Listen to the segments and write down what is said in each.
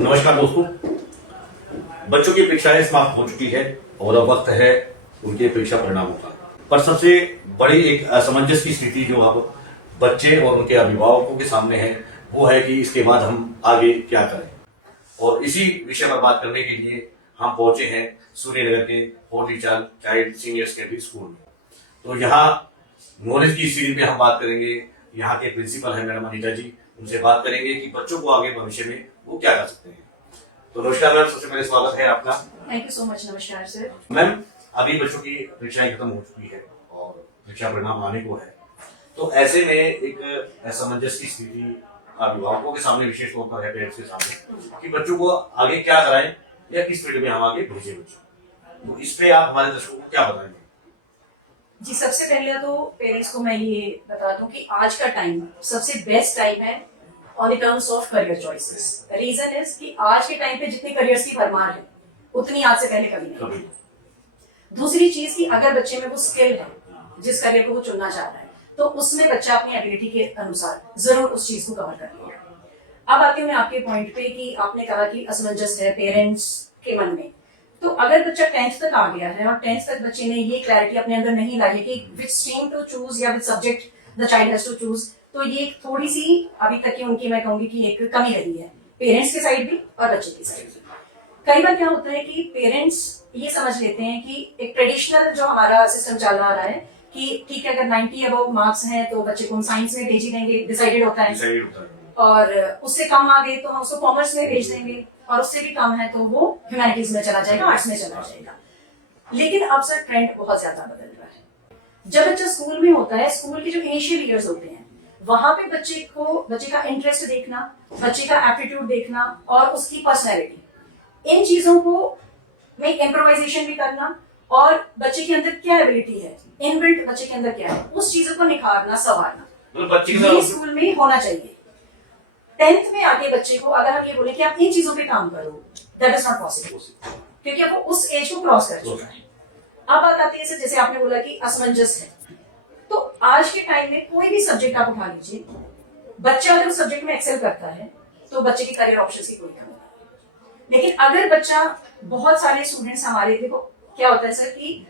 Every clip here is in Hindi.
नमस्कार दोस्तों, बच्चों की परीक्षाएं समाप्त हो चुकी है और अब वक्त है उनके परीक्षा परिणामों का। पर सबसे बड़ी एक असमंजस की स्थिति जो अब बच्चे और उनके अभिभावकों के सामने है वो है कि इसके बाद हम आगे क्या करें। और इसी विषय पर बात करने के लिए हम पहुंचे हैं सूर्यनगर के Holi child senior secondary school में। तो यहाँ नॉलेज की स्थिति पे हम बात करेंगे। यहाँ के प्रिंसिपल है मैडम अनीता जी, उनसे बात करेंगे कि बच्चों को आगे भविष्य में वो क्या कर सकते हैं। तो नमस्कार मैम, सबसे पहले स्वागत है आपका। Thank you so much. नमस्कार सर। मैम, अभी बच्चों की परीक्षाएं खत्म हो चुकी है और परीक्षा परिणाम आने को है, तो ऐसे में एक असमंजस की स्थिति अभिभावकों के सामने, विशेष तौर पर है पेरेंट्स के सामने, कि बच्चों को आगे क्या कराएं या किस फील्ड में हम आगे भेजें बच्चों। तो इस पे आप हमारे दर्शकों को क्या बताएंगे? जी, सबसे पहले तो पेरेंट्स को मैं ये बता दूं कि आज का टाइम सबसे बेस्ट टाइम है on the terms of career choices. Reason is कि आज के टाइम पे जितने करियर्स की भरमार है उतनी आज से पहले कभी नहीं। दूसरी चीज कि अगर बच्चे में वो स्किल है, जिस करियर को वो चुनना चाह रहा है, तो उसमें बच्चा अपनी एबिलिटी के अनुसार जरूर उस चीज को कवर कर लेगा। अब आती हूँ मैं आपके पॉइंट पे कि आपने कहा कि असमंजस है पेरेंट्स के मन में। तो अगर बच्चा 10th तक आ गया है और 10th तक बच्चे ने ये क्लैरिटी अपने अंदर नहीं लाई है कि विच स्ट्रीम टू चूज या which subject the child has to choose, तो ये थोड़ी सी अभी तक की उनकी मैं कहूंगी कि एक कमी रही है, पेरेंट्स के साइड भी और बच्चे की साइड भी। कई बार क्या होता है कि पेरेंट्स ये समझ लेते हैं कि एक ट्रेडिशनल जो हमारा सिस्टम चल रहा है कि ठीक है, अगर 90 अबव मार्क्स हैं तो बच्चे को हम साइंस में भेज ही देंगे, डिसाइडेड होता है। और उससे कम आ गए तो हम उसको कॉमर्स में भेज देंगे, और उससे भी कम है तो वो ह्यूमैनिटीज में चला जाएगा, आर्ट्स में चला जाएगा। लेकिन अब सर ट्रेंड बहुत ज्यादा बदल रहा है। जब बच्चा स्कूल में होता है, स्कूल के जो इनिशियल ईयर्स होते हैं, वहां पे बच्चे का इंटरेस्ट देखना, बच्चे का एप्टीट्यूड देखना और उसकी पर्सनैलिटी, इन चीजों को में इम्प्रोवाइजेशन भी करना और बच्चे के अंदर क्या एबिलिटी है, इनबिल्ट बच्चे के अंदर क्या है, उस चीजों को निखारना, संवारना, ये स्कूल में होना चाहिए। 10th में आके बच्चे को अगर हम ये बोले कि आप इन चीजों पे काम करो, दैट इज नॉट पॉसिबल, क्योंकि अब वो उस एज को क्रॉस कर चुका है। अब बात आती है जैसे आपने बोला कि असमंजस है, तो आज के टाइम में कोई भी सब्जेक्ट आप उठा लीजिए, बच्चा अगर उस सब्जेक्ट में एक्सेल करता है तो बच्चे की करियर ऑप्शंस की कोई कमी नहीं। लेकिन अगर बच्चा, बहुत सारे स्टूडेंट्स हमारे, देखो क्या होता है सर कि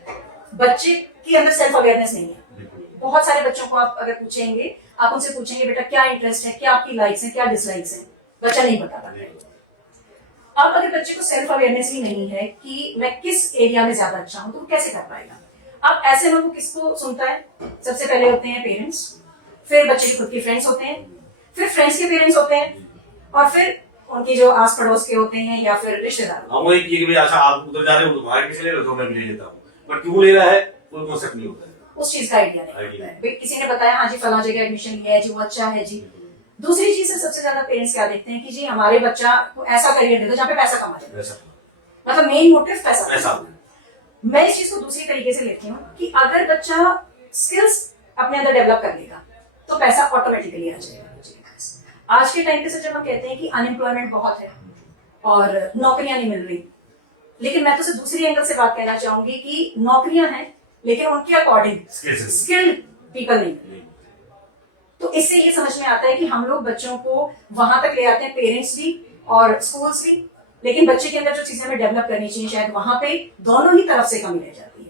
बच्चे के अंदर सेल्फ अवेयरनेस नहीं है। बहुत सारे बच्चों को आप अगर पूछेंगे, आप उनसे पूछेंगे बेटा क्या इंटरेस्ट है, क्या आपकी लाइक्स हैं, क्या डिसलाइक्स हैं, बच्चा नहीं बता पाता। अब अगर बच्चे को सेल्फ अवेयरनेस ही नहीं है कि मैं किस एरिया में ज्यादा अच्छा हूं, तो कैसे कर पाएगा? अब ऐसे में वो किसको सुनता है? सबसे पहले होते हैं पेरेंट्स, फिर बच्चे के खुद के फ्रेंड्स होते हैं, फिर फ्रेंड्स के पेरेंट्स होते हैं, और फिर उनके जो आस पड़ोस के होते हैं या फिर रिश्तेदार। वो एक ये कि अच्छा आप उधर जा रहे हो तो वहां किसी ले लो तो मैं भी ले लेता हूँ, पर क्यों ले रहा है कोई कॉन्सेप्ट नहीं होता है, उस चीज का आइडिया नहीं है। किसी ने बताया हाँ जी फला जगह एडमिशन लिया है जी, वो अच्छा है जी। दूसरी चीज से सबसे ज्यादा पेरेंट्स क्या देखते हैं कि जी हमारे बच्चा को ऐसा करियर दे दो जहाँ पे पैसा कमा जाए, मतलब मेन मोटिव पैसा। मैं इस चीज को दूसरी तरीके से लेती हूँ कि अगर बच्चा स्किल्स अपने अंदर डेवलप कर लेगा तो पैसा ऑटोमेटिकली आ जाएगा। आज के टाइम पे से जब हम कहते हैं कि अनएम्प्लॉयमेंट बहुत है और नौकरियां नहीं मिल रही, लेकिन मैं तो सिर्फ दूसरी एंगल से बात कहना चाहूंगी कि नौकरियां हैं लेकिन उनके अकॉर्डिंग स्किल्ड पीपल नहीं। तो इससे ये समझ में आता है कि हम लोग बच्चों को वहां तक ले आते हैं, पेरेंट्स भी और स्कूल्स भी, लेकिन बच्चे के अंदर जो चीजें हमें डेवलप करनी चाहिए शायद वहां पे दोनों ही तरफ से कमी रह जाती है।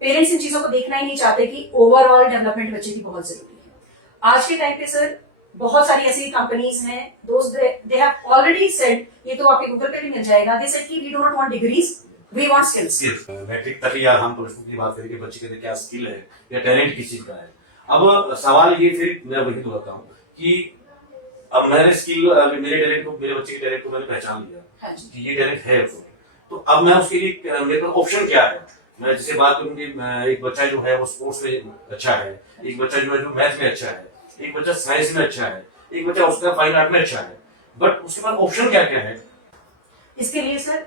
पेरेंट्स इन चीजों को देखना ही नहीं चाहते कि ओवरऑल डेवलपमेंट बच्चे की बहुत जरूरी है। आज के टाइम पे सर बहुत सारी ऐसी कंपनीज हैं, दे हैव ऑलरेडी सेड, ये तो आपके गूगल पे भी मिल जाएगा, दे सेड कि we do not want degrees, we want skills. Matric तक या हम प्लस 2 की बात करें कि बच्चे के अंदर क्या स्किल है या टैलेंट किस चीज का है। अब सवाल ये फिर मैं वही दोहराता हूँ कि अब मेरे टैलेंट को, मेरे बच्चे के टैलेंट को मैंने पहचान लिया कि ये टैलेंट है उसको, तो अब मैं उसके लिए मेरे पास ऑप्शन क्या है। मैं जैसे बात करूँ कि एक बच्चा जो है वो स्पोर्ट्स में अच्छा है, एक बच्चा जो है जो मैथ में अच्छा है, एक बच्चा साइंस में अच्छा है, एक बच्चा उसका फाइन आर्ट में अच्छा है, बट उसके पास ऑप्शन क्या क्या है? इसके लिए सर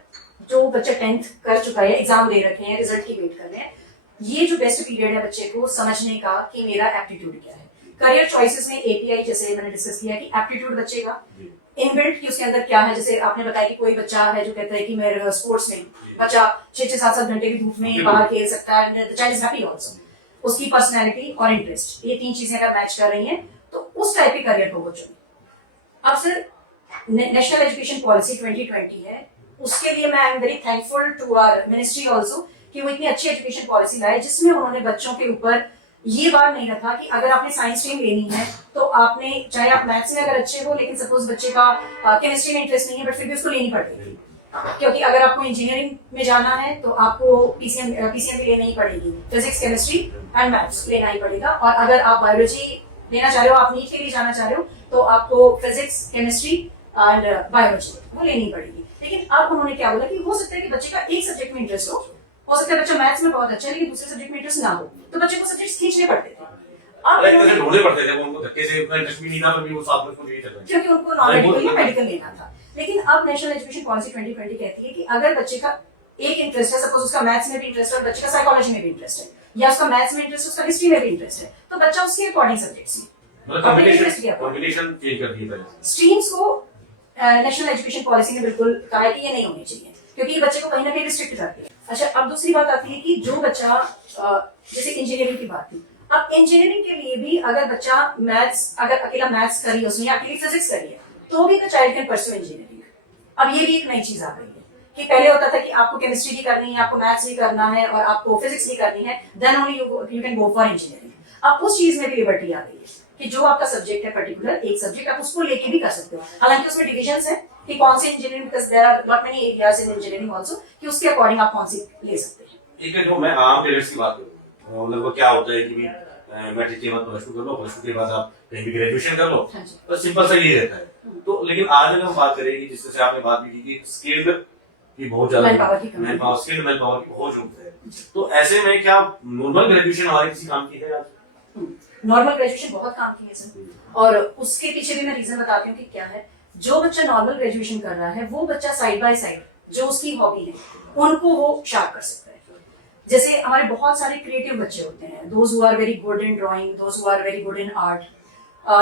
जो बच्चा 10th कर चुका है, एग्जाम दे रखे हैं, रिजल्ट की वेट कर रहे हैं, ये जो बेस्ट पीरियड है बच्चे को समझने का कि मेरा एप्टीट्यूड क्या है। करियर चॉइसेस में एपीआई जैसे मैंने डिस्कस किया कि एप्टीट्यूड बच्चे का इनबिल्ट कि उसके अंदर क्या है। जैसे आपने बताया कि कोई बच्चा है जो कहता है कि मेरे स्पोर्ट्स में बच्चा 6-7 घंटे की धूप में बाहर खेल सकता है, the child is happy also. उसकी पर्सनैलिटी और इंटरेस्ट, ये 3 चीजें अगर मैच कर रही हैं तो उस टाइप के करियर को वो चुने। अब सर नेशनल एजुकेशन पॉलिसी 2020 है, उसके लिए मैं I am very thankful to our ministry also कि वो इतनी अच्छी एजुकेशन पॉलिसी लाए जिसमें उन्होंने बच्चों के ऊपर ये बात नहीं रखा कि अगर आपने साइंस स्ट्रीम लेनी है तो आपने, चाहे आप मैथ्स में अगर अच्छे हो लेकिन सपोज बच्चे का केमिस्ट्री में इंटरेस्ट नहीं है, बट फिर भी उसको लेनी पड़ेगी, क्योंकि अगर आपको इंजीनियरिंग में जाना है तो आपको पीसीएम भी लेनी ही पड़ेगी, फिजिक्स केमिस्ट्री एंड मैथ्स लेना ही पड़ेगा। और अगर आप बायोलॉजी लेना चाह रहे हो, आप नीट के लिए जाना चाह रहे हो, तो आपको फिजिक्स केमिस्ट्री एंड बायोलॉजी वो लेनी पड़ेगी। लेकिन अब उन्होंने क्या बोला कि हो सकता है कि बच्चे का एक सब्जेक्ट में इंटरेस्ट हो सकता है बच्चा मैथ्स में बहुत अच्छा है लेकिन दूसरे सब्जेक्ट में इंटरेस्ट ना हो, तो बच्चे को सब्जेक्ट खींचने पड़ते थे। अब ढूंढने पड़ते थे, उनको धक्के से उतना इंटरेस्ट भी नहीं था, फिर भी वो साथ में उसको यही चल रहा है क्योंकि उनको नॉन मेडिकल या मेडिकल लेना था। लेकिन अब नेशनल एजुकेशन पॉलिसी 2020 कहती है कि अगर बच्चे का एक इंटरेस्ट है, सपोज उसका मैथ्स में भी इंटरेस्ट है और बच्चे का साइकोलॉजी में भी इंटरेस्ट है, या उसका मैथ्स में इंटरेस्ट है, उसका हिस्ट्री में भी इंटरेस्ट है, तो बच्चा उसके अकॉर्डिंग सब्जेक्ट्स मतलब कॉम्बिनेशन चेंज कर दिया था। स्ट्रीम्स को नेशनल एजुकेशन पॉलिसी ने बिल्कुल कहा है कि ये नहीं होनी चाहिए, क्योंकि ये बच्चे को कहीं ना कहीं रिस्ट्रिक्ट करती है। अच्छा, अब दूसरी बात आती है कि जो बच्चा जैसे इंजीनियरिंग की बात थी, अब इंजीनियरिंग के लिए भी अगर बच्चा मैथ्स, अगर अकेला मैथ्स करी है उसने या अकेली फिजिक्स करी है, तो भी the child can pursue engineering. अब ये भी एक नई चीज आ गई है कि पहले होता था कि आपको केमिस्ट्री भी करनी है, आपको मैथ्स भी करना है और आपको फिजिक्स भी करनी है, then only you can go for engineering. अब उस चीज में भी लिबर्टी आ गई है कि जो आपका सब्जेक्ट है, पर्टिकुलर एक सब्जेक्ट, आप उसको लेके भी कर सकते हो। हालांकि उसमें डिविजन्स है कि कौन सी engineering, because there are lot many areas in engineering also, कि उसके अकॉर्डिंग आप कौन सी ले सकते हैं। ठीक है, जो मैं आम पेरेंट्स की बात करूं, मतलब वो क्या होता है कि मैट्रिक के बाद प्लस टू कर लो, प्लस टू के बाद आप कहीं भी ग्रेजुएशन कर लो, बस सिंपल सा यही रहता है। तो लेकिन आज अगर हम बात करेंगे, जिस तरह से आपने बात भी की कि स्किल्ड की बहुत ज्यादा man power, skilled man power की बहुत जरूरत है, तो ऐसे में क्या नॉर्मल ग्रेजुएशन हमारे किसी काम की है आज? नॉर्मल ग्रेजुएशन बहुत काम की है सर, और उसके पीछे भी मैं रीजन बताती हूँ कि क्या है। जो बच्चा नॉर्मल ग्रेजुएशन कर रहा है, वो बच्चा साइड बाय साइड जो उसकी हॉबी है उनको वो शार्प कर सकता है। जैसे हमारे बहुत सारे क्रिएटिव बच्चे होते हैं, those who are very good in drawing, those who are very good in art,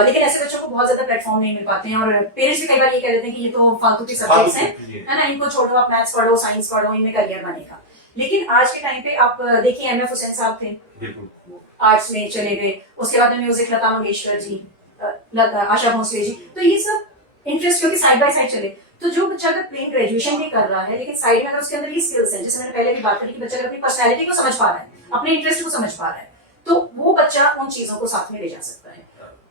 लेकिन ऐसे बच्चों को बहुत ज्यादा प्लेटफॉर्म नहीं मिल पाते हैं, और पेरेंट्स भी कई बार ये कह देते हैं कि ये तो फालतू के सब्जेक्ट्स हैं, है ना, इनको छोड़ो, आप मैथ्स पढ़ो, साइंस पढ़ो, इनमें करियर बनेगा। लेकिन आज के टाइम पे आप देखिए, एम एफ हुसैन साहब थे, आर्ट्स में चले गए, उसके बाद में म्यूजिक लता मंगेशकर जी, आशा भोसले जी, तो ये सब इंटरेस्ट क्योंकि साइड बाय साइड चले। तो जो बच्चा अगर प्लेन ग्रेजुएशन भी कर रहा है लेकिन साइड में अगर उसके अंदर ये स्किल्स हैं, जैसे मैंने पहले भी बात करी कि बच्चा अगर अपनी पर्सनैलिटी को समझ पा रहा है, अपने इंटरेस्ट को समझ पा रहा है, तो वो बच्चा उन चीजों को साथ में ले जा सकता है।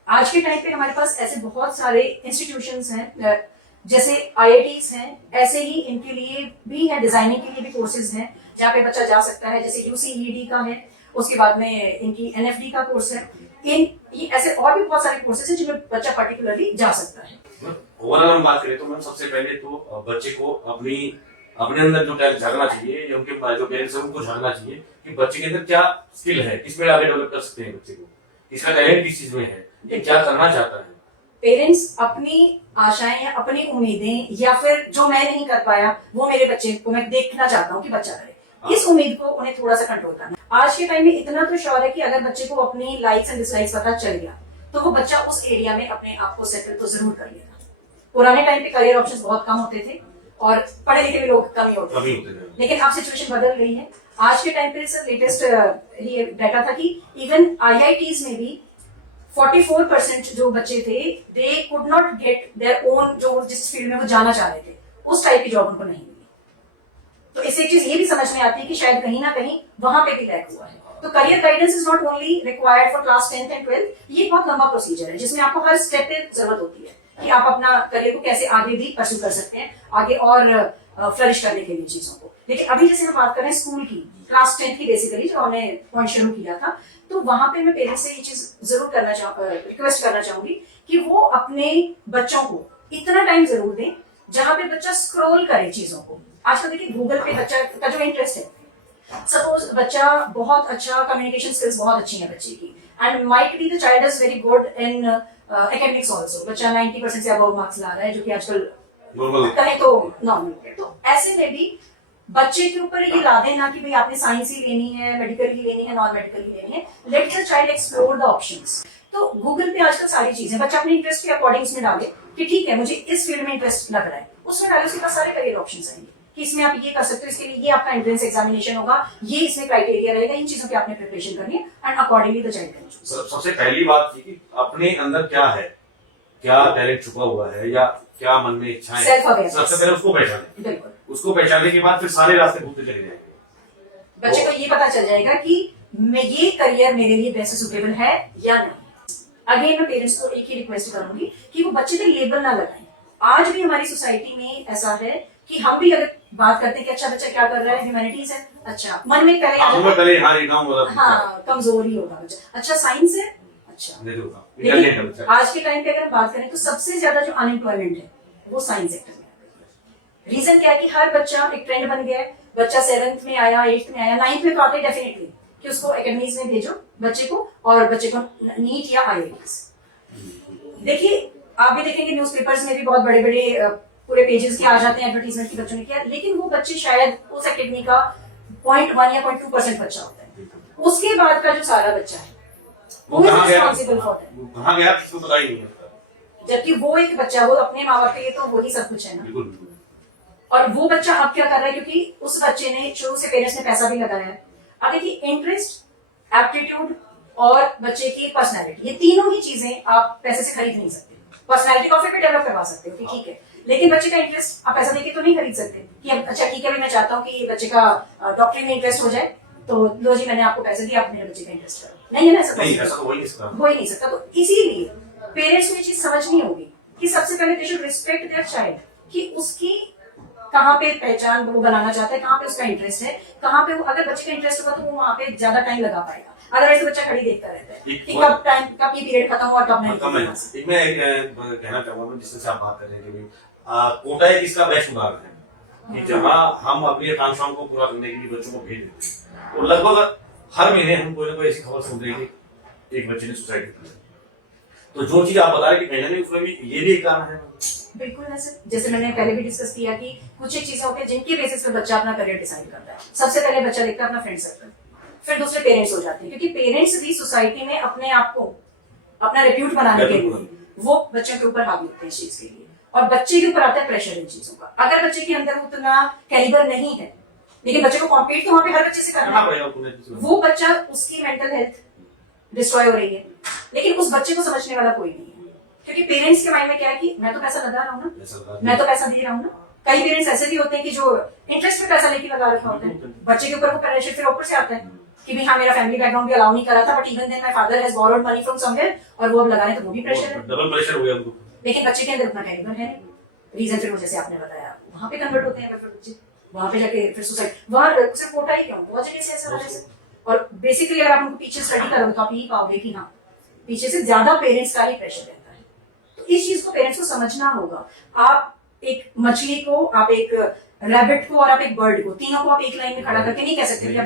आज के टाइम पे हमारे पास ऐसे बहुत सारे इंस्टीट्यूशंस हैं, जैसे IITs हैं, ऐसे ही इनके लिए भी है, डिजाइनिंग के लिए भी कोर्सेज हैं जहाँ पे बच्चा जा सकता है, जैसे UCED का है, उसके बाद में इनकी NFD का कोर्स है, ये ऐसे और भी बहुत सारे कोर्सेज हैं जिनमें बच्चा पर्टिकुलरली जा सकता है। ओवरऑल हम बात करें तो मैम, सबसे पहले तो बच्चे को अपने अंदर जो टैलेंट झांकना चाहिए, या उनके जो पेरेंट्स हैं उनको झांकना चाहिए कि बच्चे के अंदर क्या स्किल है, किसमें आगे डेवलप कर सकते हैं बच्चे को, इसका टैलेंट किस चीज में है, ये क्या करना चाहता है। पेरेंट्स अपनी आशाएं या अपनी उम्मीदें, या फिर जो मैं नहीं कर पाया वो मेरे बच्चे को मैं देखना चाहता हूँ कि बच्चा करे, इस उम्मीद को उन्हें थोड़ा सा कंट्रोल करना। आज के टाइम में इतना तो श्योर है कि अगर बच्चे को अपनी लाइक्स एंड डिसलाइक्स पता चल गया तो वो बच्चा उस एरिया में अपने आप को सेटल तो जरूर कर लेगा। पुराने टाइम पे करियर ऑप्शंस बहुत कम होते थे और पढ़े लिखे भी लोग कम ही होते थे, लेकिन अब सिचुएशन बदल गई है। आज के टाइम पे सर लेटेस्ट ये डाटा था कि इवन IITs में भी 44% जो बच्चे थे, they could not gate their own, जो जिस फील्ड में वो जाना चाह रहे थे उस टाइप की जॉब उनको नहीं मिली। तो इससे एक चीज ये भी समझ में आती है कि शायद कहीं ना कहीं वहां पे भी लैक हुआ है। तो career guidance is not only required for class 10th and 12th, ये बहुत लंबा प्रोसीजर है जिसमें आपको हर स्टेप पे जरूरत होती है कि आप अपना करियर को कैसे आगे भी परस्यू कर सकते हैं, आगे और फ्लरिश करने के लिए चीजों को। लेकिन अभी जैसे हम बात कर रहे हैं स्कूल की, क्लास 10th की बेसिकली जो हमने पॉइंट शुरू किया था, तो वहां पे मैं पेरेंट्स से ये चीज जरूर रिक्वेस्ट करना चाहूंगी कि वो अपने बच्चों को इतना टाइम जरूर दें जहां पे बच्चा स्क्रॉल करे चीजों को। आजकल देखिए गूगल पे बच्चा का जो इंटरेस्ट है, सपोज बच्चा बहुत अच्छा, कम्युनिकेशन स्किल्स बहुत अच्छी है बच्चे की, and might be the child is very good in academics also, बच्चा 90% से अबव मार्क्स ला रहा है, जो कि आजकल कहें तो नॉर्मल है। तो ऐसे में भी बच्चे के ऊपर ये ला देना कि भाई आपने साइंस ही लेनी है, मेडिकल ही लेनी है, नॉन मेडिकल ही लेनी है, let the child explore the options. तो गूगल पे आजकल सारी चीजें बच्चा अपने इंटरेस्ट के अकॉर्डिंग इसमें डाले कि ठीक है मुझे इस फील्ड में इंटरेस्ट लग रहा है, उसमें डाले, उसके पास सारे करियर ऑप्शंस आएंगे कि इसमें आप ये कर सकते हो, इसके लिए ये आपका एंट्रेंस एग्जामिनेशन होगा, ये इसमें क्राइटेरिया रहेगा, इन चीजों की आपने प्रिपरेशन करनी है, and accordingly the child can choose. सबसे पहली बात थी कि अपने अंदर क्या है, क्या टैलेंट छुपा हुआ है, या क्या मन में इच्छाएं, Self awareness. सबसे पहले उसको पहचाने। बिल्कुल, उसको पहचानने के बाद फिर सारे रास्ते ढूंढते चले जाएंगे। बच्चे को ये पता चल जाएगा कि मैं ये करियर मेरे लिए बेस्ट सुटेबल है या नहीं। अगेन मैं पेरेंट्स को एक ही रिक्वेस्ट करूंगी कि वो बच्चे पे लेबल ना लगाएं। आज भी हमारी सोसाइटी में ऐसा है कि हम भी अगर बात करते हैं कि अच्छा बच्चा क्या कर रहा है, ह्यूमैनिटीज है, अच्छा मन में हाँ, एग्जाम वाला हाँ कमजोर ही होगा बच्चा, अच्छा साइंस है, अच्छा। लेकिन आज के टाइम पे अगर बात करें तो सबसे ज्यादा जो अनएम्प्लॉयमेंट है वो साइंस सेक्टर में है। रीजन क्या है कि हर बच्चा एक ट्रेंड बन गया है, बच्चा 7th में आया, 8th में आया, 9th में तो आते डेफिनेटली कि उसको एकेडमीज में भेजो बच्चे को, और बच्चे को नीट या IITs। देखिए आप भी देखेंगे न्यूज़पेपर्स में भी बहुत बड़े बड़े पूरे पेजेस के आ जाते हैं एडवर्टीजमेंट की बच्चों ने किया, लेकिन वो बच्चे शायद उस एकेडमी का 0.1 या 0.2% बच्चा होता है। उसके बाद का जो सारा बच्चा है वो रिस्पॉन्सिबल फॉर दैट, कहाँ गया किसको पता ही नहीं है। जबकि वो एक बच्चा, वो अपने माँ बाप के लिए तो वही सब कुछ है ना। और वो बच्चा अब क्या कर रहा है, क्योंकि उस बच्चे ने शुरू से पेरेंट्स ने पैसा भी लगाया है। अब देखिए इंटरेस्ट, एप्टीट्यूड और बच्चे की पर्सनैलिटी, ये तीनों ही चीजें आप पैसे से खरीद नहीं सकते। पर्सनैलिटी को फिर भी डेवलप करवा सकते हो कि ठीक है, लेकिन बच्चे का इंटरेस्ट आप पैसा देके तो नहीं खरीद सकते कि अब अच्छा ठीक है भी मैं चाहता हूँ कि बच्चे का डॉक्टरी में इंटरेस्ट हो जाए तो लो जी मैंने आपको पैसे दिया, आप मेरे बच्चे का इंटरेस्ट करो। नहीं है ना, ऐसा हो ही नहीं सकता। तो इसीलिए पेरेंट्स को ये चीज समझनी होगी कि सबसे पहले they should respect their child, कि उसकी कहाँ पे पहचान वो बनाना चाहता है, कहाँ पे उसका इंटरेस्ट है, कहाँ पे वो, अगर बच्चे का इंटरेस्ट होगा तो वो वहाँ पे ज्यादा टाइम लगा पाएगा। अदरवाइज बच्चा खड़ी देखता रहता है कि कब ये पीरियड खत्म हुआ कब नहीं। मैं कहना चाहूंगा जिससे आप बात कर रहे हैं कि कोटा एक इसका बेस्ट उदाहरण है कि जहाँ हम अपनी आकांक्षाओं को पूरा करने के लिए बच्चों को भेज देते हैं, तो लगभग हर महीने हम कोई ना कोई ऐसी खबर सुन रहे हैं कि एक बच्चे ने सुसाइड किया। तो जो चीज आप बता रहे कि कहीं ना कहीं उसमें भी ये भी एक कारण है। बिल्कुल है सर, जैसे मैंने पहले भी डिस्कस किया कि कुछ एक चीजें होती है जिनके बेसिस पे बच्चा अपना करियर डिसाइड करता है। सबसे पहले बच्चा देखता है अपना फ्रेंड सर्कल, फिर दूसरे पेरेंट्स हो जाते हैं, क्योंकि पेरेंट्स भी सोसाइटी में अपने आप को अपना रेप्यूट बनाने के लिए वो बच्चों के ऊपर हावी होते हैं इस चीज के लिए, और बच्चे के ऊपर आता है प्रेशर इन चीजों का। अगर बच्चे के अंदर उतना कैलिबर नहीं है, लेकिन बच्चे को कॉम्पीट तो वहां पे हर बच्चे से करना है, वो बच्चा, उसकी मेंटल हेल्थ डिस्ट्रॉय हो रही है, लेकिन उस बच्चे को समझने वाला कोई नहीं है। क्योंकि पेरेंट्स के माइंड में क्या है कि मैं तो पैसा लगा रहा हूँ ना, मैं तो पैसा दे रहा हूँ ना। कई पेरेंट्स ऐसे भी होते हैं कि जो इंटरेस्ट में पैसा लेके लगा रखा होता है, बच्चे के ऊपर वो प्रेशर फिर ऊपर से आता है कि भाई हाँ मेरा फैमिली बैकग्राउंड भी अलाउ नहीं करा था, but even then my father has borrowed money from somewhere, और वो अब लगा रहे तो वो भी प्रेशर है, डबल प्रेशर हो गया उनको। लेकिन बच्चे के अंदर उतना कैलिबर है नहीं। रीजन फिर जैसे आपने बताया वहां पे कन्वर्ट होते हैं फिर बच्चे, वहां पे जाके फिर सुसाइड, वहां सिर्फ कोटा ही क्यों, बहुत जगह से ऐसा हो रहा है। और बेसिकली अगर आप उनको पीछे स्टडी करोगे तो आप यही पाओगे कि हाँ पीछे से ज्यादा पेरेंट्स का ही प्रेशर रहता है। तो इस चीज को पेरेंट्स को समझना होगा। आप एक मछली को, आप एक रैबिट को और आप एक बर्ड को, तीनों को आप एक लाइन में खड़ा करके नहीं कह सकते कि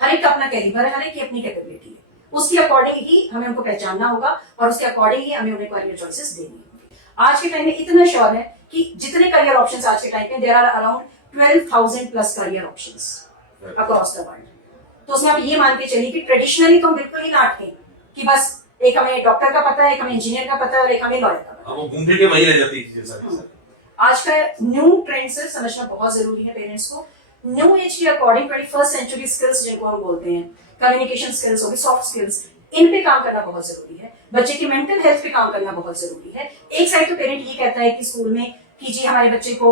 हर एक का अपना कैलिबर है, हर एक की अपनी कैपेबिलिटी है, उसके अकॉर्डिंग ही हमें उनको पहचानना होगा और उसके अकॉर्डिंग ही हमें उन्हें करियर चॉइसेस देनी होगी। आज के टाइम में इतना श्योर है कि जितने करियर ऑप्शंस आज के टाइम में there are around 12,000 plus career options across the world. तो उसमें आप ये मान के चलिए कि ट्रेडिशनली तो हम बिल्कुल ही ना अटके कि बस एक हमें डॉक्टर का पता है, एक हमें इंजीनियर का पता है और एक हमें लॉयर का पता है, वो घूम फिर के वही रह जाती है। आज का न्यू ट्रेंड से समझना बहुत जरूरी है पेरेंट्स को। न्यू एज के अकॉर्डिंग 21st सेंचुरी स्किल्स जिनको हम बोलते हैं, कम्युनिकेशन स्किल्स होगी, सॉफ्ट स्किल्स, इन पे काम करना बहुत जरूरी है। बच्चे की मेंटल हेल्थ पे काम करना बहुत जरूरी है। एक साइड तो पेरेंट ये कहता है कि स्कूल में कि जी हमारे बच्चे को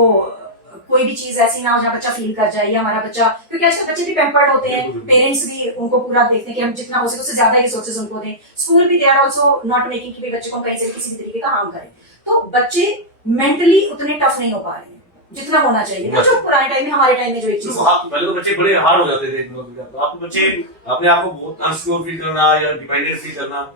कोई भी चीज ऐसी ना हो जहाँ बच्चा फील कर जाए, या हमारा बच्चा, क्योंकि आजकल बच्चे भी पैम्पर्ड होते हैं, पेरेंट्स भी उनको पूरा देखते हैं कि हम जितना हो सके उससे ज्यादा रिसोर्सेज उनको दें। स्कूल भी they are also not making कि बच्चे को कहीं से किसी भी तरीके का हार्म करें। तो बच्चे मेंटली उतने टफ नहीं हो पा रहे हैं जितना होना चाहिए ना, जो पुराने टाइम में, हमारे टाइम में जो एक चीज पहले तो बच्चे बड़े हार्ड हो जाते थे, तो आप बच्चे अपने आप को बहुत अनसिक्योर फील करना या डिपेंडेंट फील करना,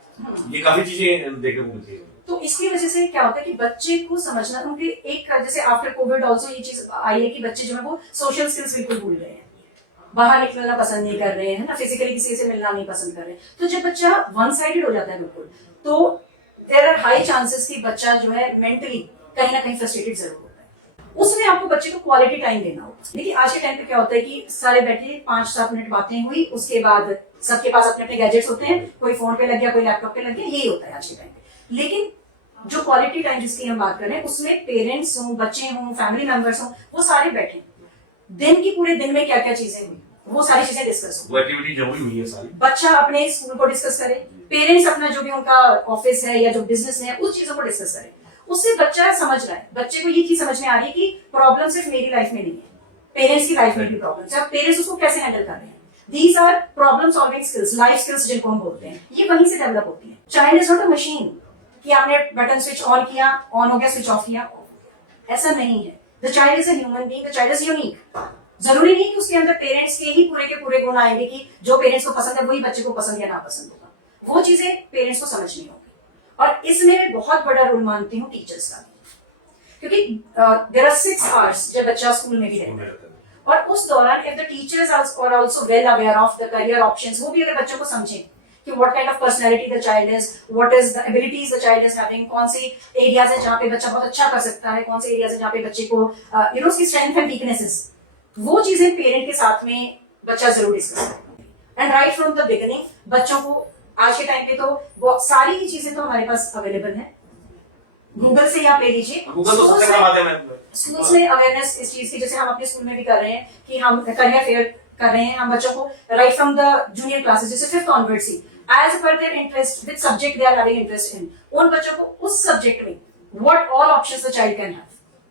ये काफी चीजें देखने को मिलती है। तो इसकी वजह से क्या होता है कि बच्चे को समझना, क्योंकि एक जैसे आफ्टर कोविड ऑल्सो ये चीज आई है कि बच्चे जो है वो सोशल स्किल्स बिल्कुल भूल रहे हैं, बाहर निकलना पसंद नहीं कर रहे हैं ना, फिजिकली किसी से मिलना नहीं पसंद कर रहे हैं। तो जब बच्चा वन साइडेड हो जाता है बिल्कुल, तो देयर आर हाई चांसेस कि बच्चा जो है मेंटली कहीं ना कहीं फ्रस्ट्रेटेड जरूर होता है। उसमें आपको बच्चे को क्वालिटी टाइम देना होगा। देखिए आज के टाइम पे क्या होता है कि सारे बैठे 5-7 मिनट बातें हुई, उसके बाद सबके पास अपने अपने गैजेट्स होते हैं, कोई फोन पे लग गया, कोई लैपटॉप पे लग गया, यही होता है आज के टाइम पे। लेकिन जो क्वालिटी टाइम जिसकी हम बात कर रहे हैं उसमें पेरेंट्स हों, बच्चे हों, फैमिली मेंबर्स हों, वो सारे बैठे, दिन की पूरे दिन में क्या क्या चीजें हुई वो सारी चीजें डिस्कस हो, एक्टिविटी जो हुई है सारी, बच्चा अपने स्कूल को डिस्कस करे, पेरेंट्स अपना जो भी उनका ऑफिस है या जो बिजनेस है उस चीजों को डिस्कस करें, उससे बच्चा समझ रहा है, बच्चे को ये चीज समझ में आ रही है कि प्रॉब्लम सिर्फ मेरी लाइफ में नहीं है, पेरेंट्स की लाइफ में भी प्रॉब्लम है, अब पेरेंट्स उसको कैसे हैंडल कर रहे हैं। These are problem solving skills, life skills जिनको हम बोलते हैं, ये वहीं से डेवलप होती है। Child is not a machine कि आपने बटन स्विच ऑन किया, ऑन हो गया, स्विच ऑफ किया, ऐसा नहीं है। The child is a human being, the child is unique. जरूरी नहीं कि उसके अंदर पेरेंट्स के पूरे गुण आएंगे कि जो पेरेंट्स को पसंद है वही बच्चे को पसंद या नापसंद होगा, वो चीजें पेरेंट्स को समझनी होगी। और इसमें मैं बहुत बड़ा रोल मानती हूँ टीचर्स का, क्योंकि देयर आर 6 आवर्स जब बच्चा स्कूल में भी रहता है, और उस दौरान if the teachers are also well aware of the career options, वो भी अगर बच्चों को समझें कि what kind of personality the child is, what is the abilities the child is having, कौन सी एरियाज है जहाँ पे बच्चा बहुत अच्छा कर सकता है, कौन से एरियाज है जहाँ पे बच्चे को उसकी स्ट्रेंथ एंड वीकनेसेस, वो चीजें पेरेंट के साथ में बच्चा जरूर डिस्कस करें। And right from the beginning बच्चों को आज के टाइम पे तो सारी ही चीजें तो हमारे पास अवेलेबल है, गूगल से आप ले लीजिए, गूगल तो सबसे बड़ा माध्यम है। स्कूल्स में अवेयरनेस इस चीज की, जैसे हम अपने स्कूल में भी कर रहे हैं कि हम करियर फेयर कर रहे हैं, हम बच्चों को right from the junior classes जैसे 5th ऑनवर्ड्स ही, as per their interest with subject they are having interest in, उन बच्चों को उस सब्जेक्ट में what all options the child can have,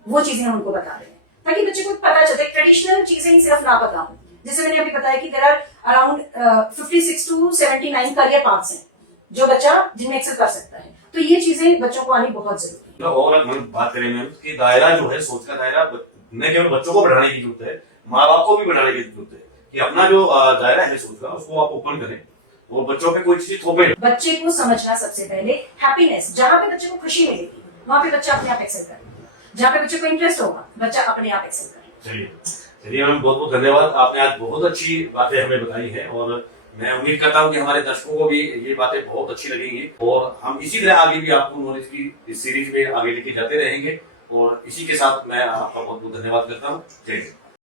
वो चीजें हम उनको बता रहे हैं ताकि बच्चे को पता चले। ट्रेडिशनल चीजें ही सिर्फ ना पता हो, जैसे मैंने अभी बताया कि there are around 56 to 79 career paths हैं जो बच्चा जिनमें एक्सेल कर सकता है, तो ये चीजें बच्चों को आनी बहुत जरूरी है। और बात करें मैम कि दायरा जो है, सोच का दायरा न केवल बच्चों को बढ़ाने की जरूरत है, माँ बाप को भी बढ़ाने की जरूरत है कि अपना जो दायरा है सोच का उसको आप ओपन करें और बच्चों पे कोई चीज थोपे। बच्चे को समझना सबसे पहले हैप्पीनेस, जहाँ पे बच्चे को खुशी मिलेगी वहां पे बच्चा अपने आप एक्सेल करेगा, जहाँ पे बच्चे को इंटरेस्ट होगा बच्चा अपने आप एक्सेल करेगा। चलिए मैम, बहुत बहुत धन्यवाद, आपने आज बहुत अच्छी बातें हमें बताई है और मैं उम्मीद करता हूँ कि हमारे दर्शकों को भी ये बातें बहुत अच्छी लगेंगी और हम इसी तरह आगे भी आपको नॉलेज की इस सीरीज में आगे लेके जाते रहेंगे। और इसी के साथ मैं आपका बहुत बहुत धन्यवाद करता हूँ। जय हिंद।